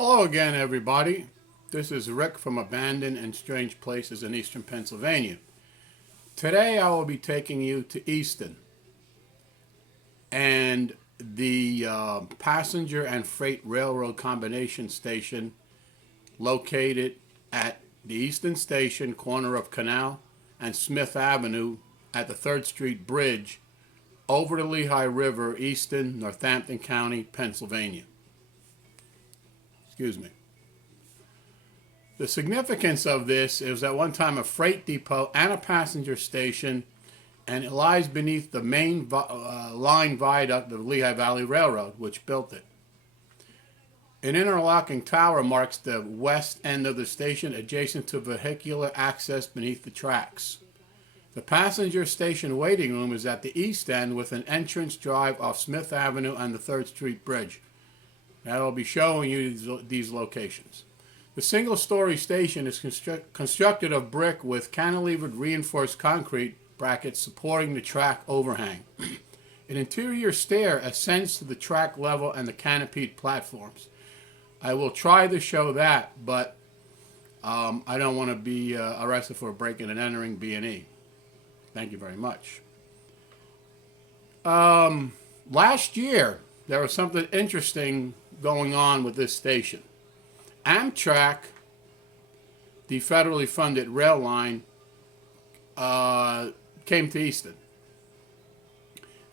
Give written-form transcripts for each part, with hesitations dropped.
Hello again, everybody. This is Rick from Abandoned and Strange Places in Eastern Pennsylvania. Today I will be taking you to Easton and the passenger and freight railroad combination station located at the Easton Station, corner of Canal and Smith Avenue at the 3rd Street Bridge over the Lehigh River, Easton, Northampton County, Pennsylvania. Excuse me. The significance of this is at one time a freight depot and a passenger station, and it lies beneath the main line viaduct of the Lehigh Valley Railroad, which built it. An interlocking tower marks the west end of the station, adjacent to vehicular access beneath the tracks. The passenger station waiting room is at the east end with an entrance drive off Smith Avenue and the 3rd Street Bridge. I'll be showing you these locations. The single-story station is constructed of brick with cantilevered reinforced concrete brackets supporting the track overhang. An interior stair ascends to the track level and the canopied platforms. I will try to show that, but I don't want to be arrested for breaking and entering B&E. Thank you very much. Last year, there was something interesting going on with this station. Amtrak, the federally funded rail line, came to Easton.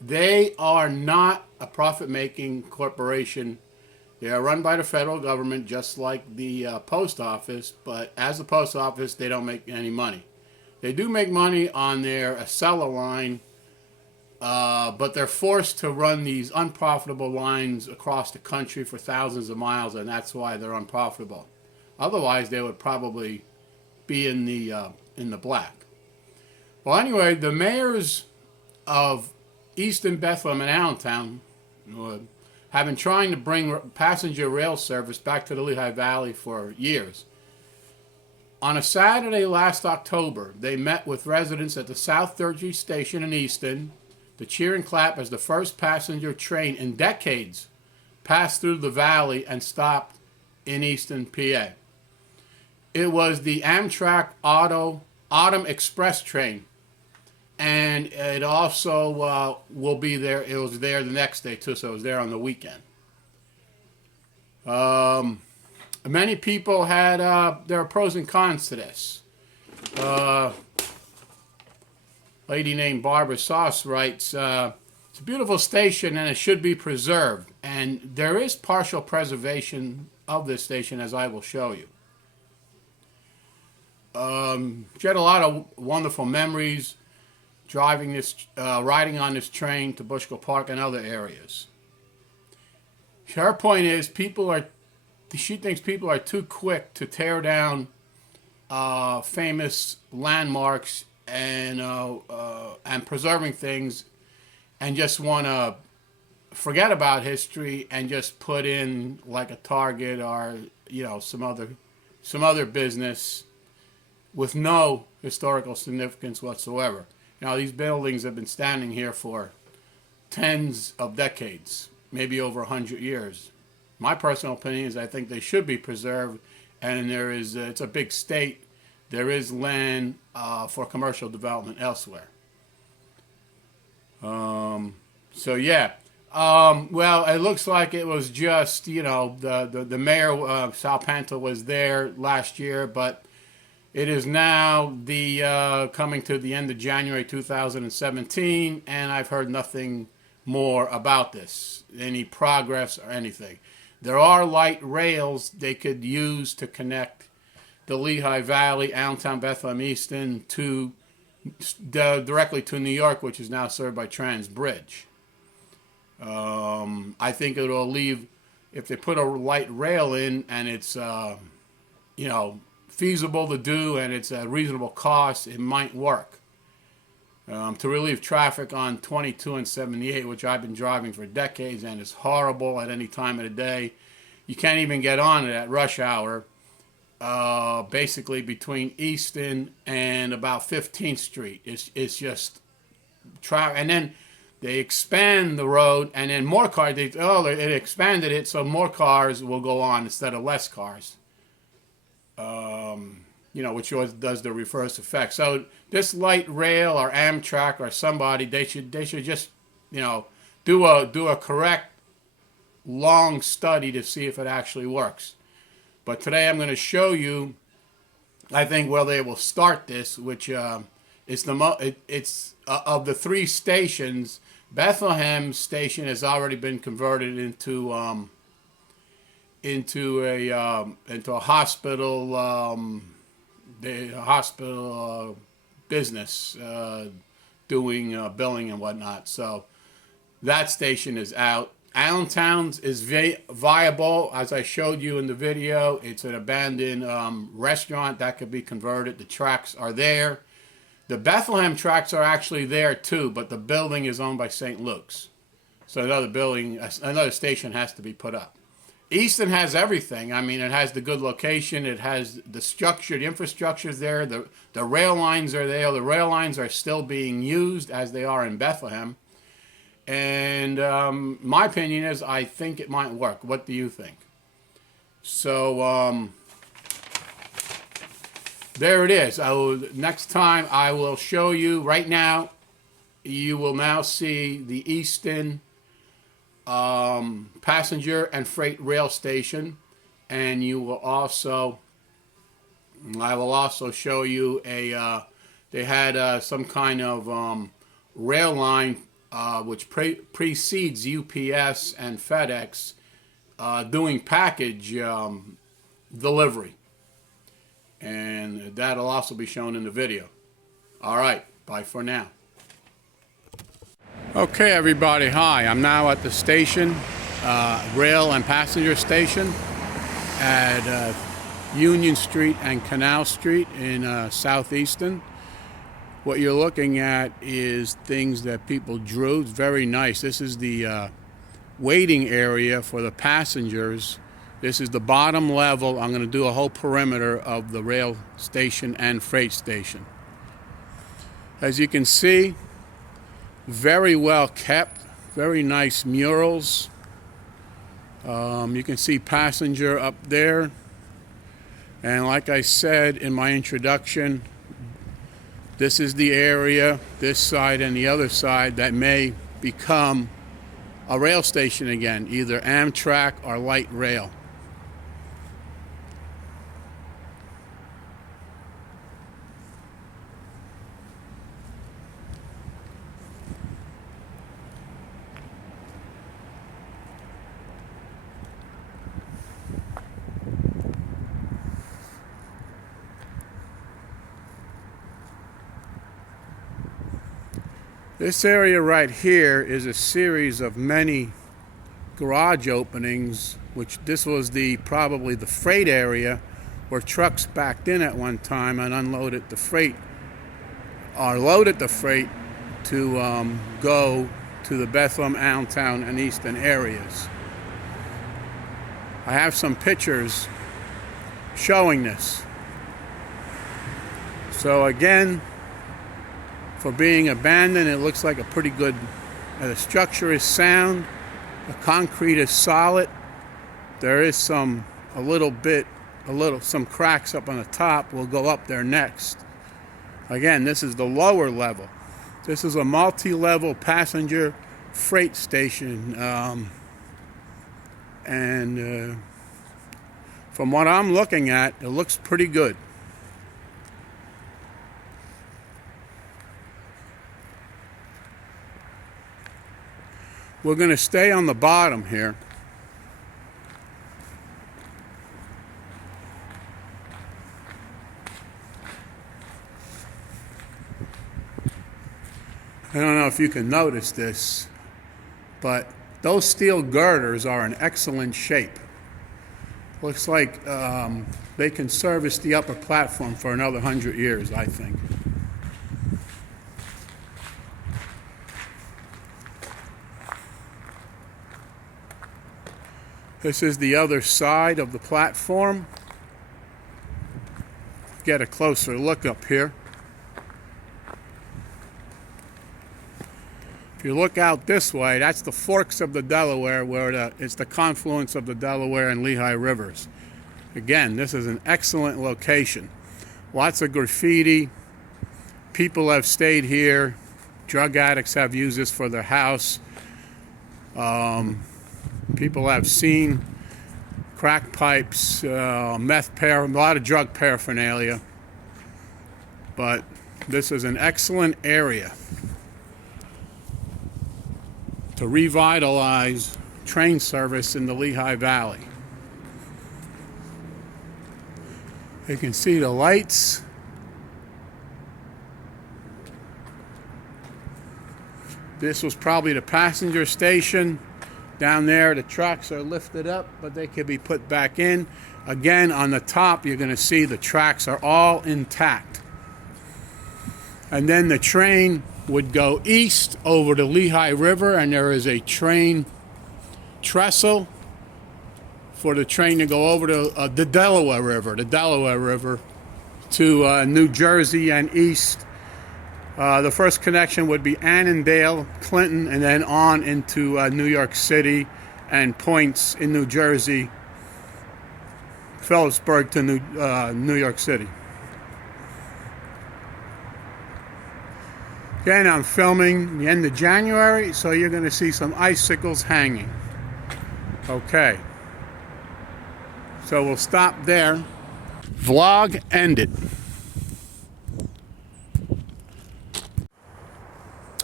They are not a profit-making corporation. They are run by the federal government, just like the post office, but as the post office, they don't make any money. They do make money on their Acela line, but they're forced to run these unprofitable lines across the country for thousands of miles, and that's why they're unprofitable. Otherwise, they would probably be in the black. Well, anyway, the mayors of Easton, Bethlehem, and Allentown have been trying to bring passenger rail service back to the Lehigh Valley for years. On a Saturday last October, they met with residents at the South 3rd Street Station in Easton to cheer and clap as the first passenger train in decades passed through the valley and stopped in Easton, PA. It was the Amtrak Autumn Express train, and it also will be there. It was there the next day too, so it was there on the weekend. Many people had there are pros and cons to this. Lady named Barbara Sauce writes, it's a beautiful station and it should be preserved. And there is partial preservation of this station, as I will show you. She had a lot of wonderful memories riding on this train to Bushkill Park and other areas. Her point is she thinks people are too quick to tear down famous landmarks and preserving things, and just want to forget about history and just put in like a Target or some other business with no historical significance whatsoever. These buildings have been standing here for tens of decades, maybe over 100 years. My personal opinion is I think they should be preserved, and it's a big state. There is land for commercial development elsewhere. Well, it looks like it was just, the mayor, Sal Panta, was there last year, but it is now coming to the end of January 2017, and I've heard nothing more about this, any progress or anything. There are light rails they could use to connect the Lehigh Valley, Allentown, Bethlehem, Easton directly to New York, which is now served by Trans Bridge. I think it will leave, if they put a light rail in and it's feasible to do and it's a reasonable cost, it might work. To relieve traffic on 22 and 78, which I've been driving for decades, and it's horrible at any time of the day. You can't even get on it at rush hour, basically between Easton and about 15th Street. It's just traffic. And then they expand the road, and then more cars. It expanded it, so more cars will go on instead of less cars. Which does the reverse effect. So this light rail or Amtrak or somebody, they should just do a correct long study to see if it actually works. But today I'm going to show you, I think, where they will start this, which is of the 3 stations. Bethlehem Station has already been converted into a hospital, the hospital business, doing billing and whatnot. So that station is out. Allentown's is viable, as I showed you in the video. It's an abandoned restaurant that could be converted. The tracks are there. The Bethlehem tracks are actually there too, but the building is owned by St. Luke's. So another station has to be put up. Easton has everything. I mean, it has the good location. It has the structure, the infrastructure is there. The rail lines are there. The rail lines are still being used as they are in Bethlehem. And my opinion is I think it might work. What do you think? So there it is. Next time I will show you. Right now, you will now see the Easton passenger and freight rail station, and I will also show you they had some kind of rail line which precedes UPS and FedEx doing package delivery, and that'll also be shown in the video. All right, bye for now. Okay, everybody, hi. I'm now at the station, rail and passenger station at Union Street and Canal Street in South Easton. What you're looking at is things that people drew. It's very nice. This is the waiting area for the passengers. This is the bottom level. I'm going to do a whole perimeter of the rail station and freight station. As you can see, very well kept, very nice murals. You can see passenger up there. And like I said in my introduction, this is the area, this side and the other side, that may become a rail station again, either Amtrak or light rail. This area right here is a series of many garage openings, which this was probably the freight area where trucks backed in at one time and unloaded the freight, or loaded the freight to go to the Bethlehem, Allentown, and Easton areas. I have some pictures showing this. So again, for being abandoned, it looks like a pretty good, the structure is sound, the concrete is solid. There is some cracks up on the top. We'll go up there next. Again, this is the lower level. This is a multi-level passenger freight station, and from what I'm looking at, it looks pretty good. We're going to stay on the bottom here. I don't know if you can notice this, but those steel girders are in excellent shape. Looks like they can service the upper platform for another 100 years, I think. This is the other side of the platform. Get a closer look up here. If If you look out this way, that's the forks of the Delaware, where it's the confluence of the Delaware and Lehigh rivers. Again, this is an excellent location. Lots of graffiti. People have stayed here. Drug addicts have used this for their house. People have seen crack pipes, a lot of drug paraphernalia. But this is an excellent area to revitalize train service in the Lehigh Valley. You can see the lights. This was probably the passenger station. Down there, the tracks are lifted up, but they can be put back in. Again, on the top, you're going to see the tracks are all intact. And then the train would go east over the Lehigh River, and there is a train trestle for the train to go over to the Delaware River to New Jersey and east. The first connection would be Annandale, Clinton, and then on into New York City and points in New Jersey, Phillipsburg to New York City. Again, I'm filming the end of January, so you're going to see some icicles hanging. Okay. So we'll stop there. Vlog ended.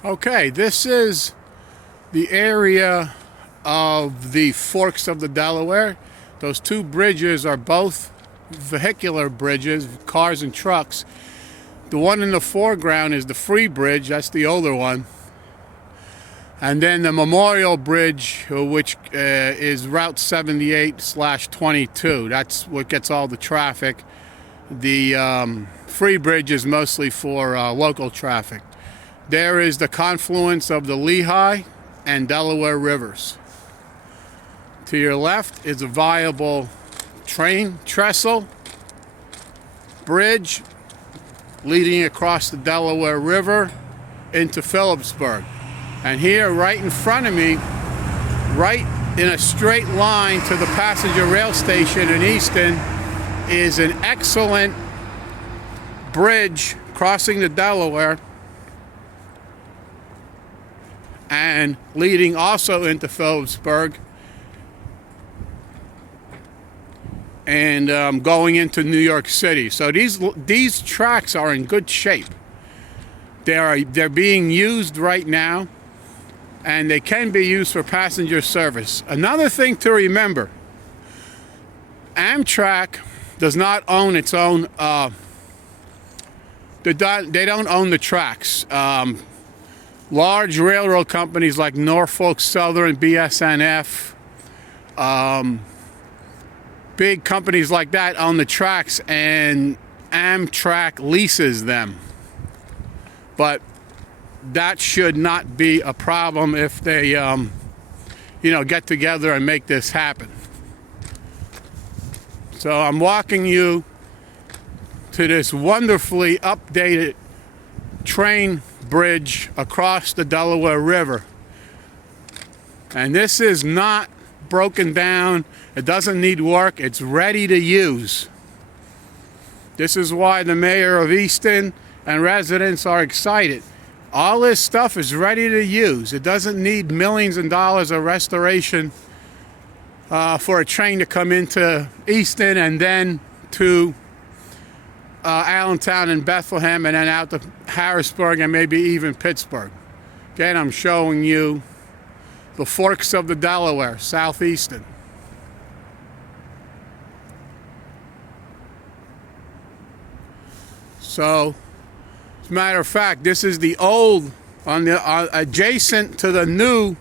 Okay, this is the area of the forks of the Delaware. Those two bridges are both vehicular bridges, cars and trucks. The one in the foreground is the Free Bridge, that's the older one. And then the Memorial Bridge, which is Route 78/22. That's what gets all the traffic. The Free Bridge is mostly for local traffic. There is the confluence of the Lehigh and Delaware rivers. To your left is a viable train trestle bridge leading across the Delaware River into Phillipsburg. And here, right in front of me, right in a straight line to the passenger rail station in Easton, is an excellent bridge crossing the Delaware and leading also into Phillipsburg and going into New York City. So these tracks are in good shape. They're being used right now, and they can be used for passenger service. Another thing to remember, Amtrak does not own its own, they don't own the tracks. Large railroad companies like Norfolk Southern, BSNF, big companies like that own the tracks, and Amtrak leases them. But that should not be a problem if they, get together and make this happen. So I'm walking you to this wonderfully updated train bridge across the Delaware River. And this is not broken down. It doesn't need work. It's ready to use. This is why the mayor of Easton and residents are excited. All this stuff is ready to use. It doesn't need millions of dollars of restoration for a train to come into Easton and then to Allentown and Bethlehem and then out to Harrisburg and maybe even Pittsburgh. Again, I'm showing you the forks of the Delaware, southeastern. So, as a matter of fact, this is the old, adjacent to the new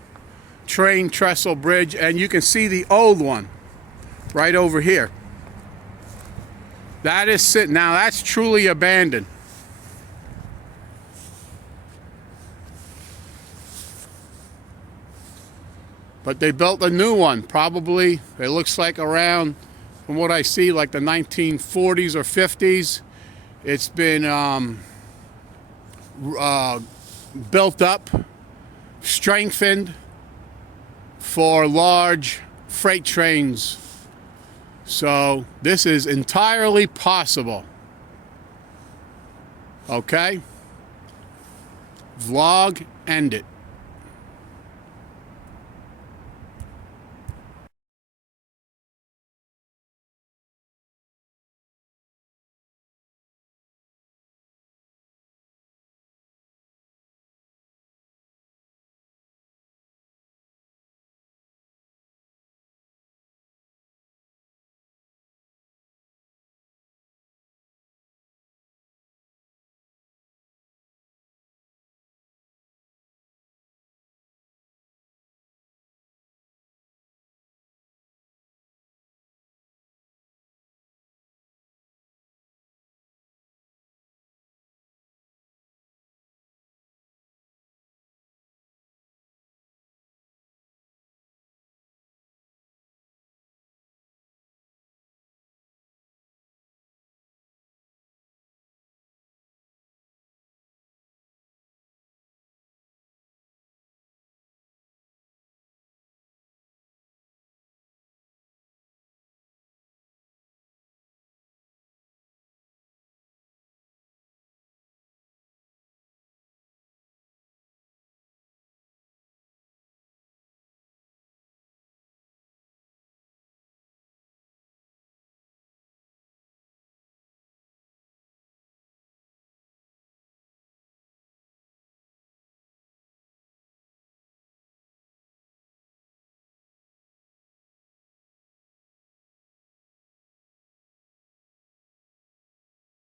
train trestle bridge, and you can see the old one right over here. That is sitting, now that's truly abandoned. But they built a new one, probably, it looks like around, from what I see, like the 1940s or 50s. It's been built up strengthened for large freight trains. So this is entirely possible. Okay? Vlog ended.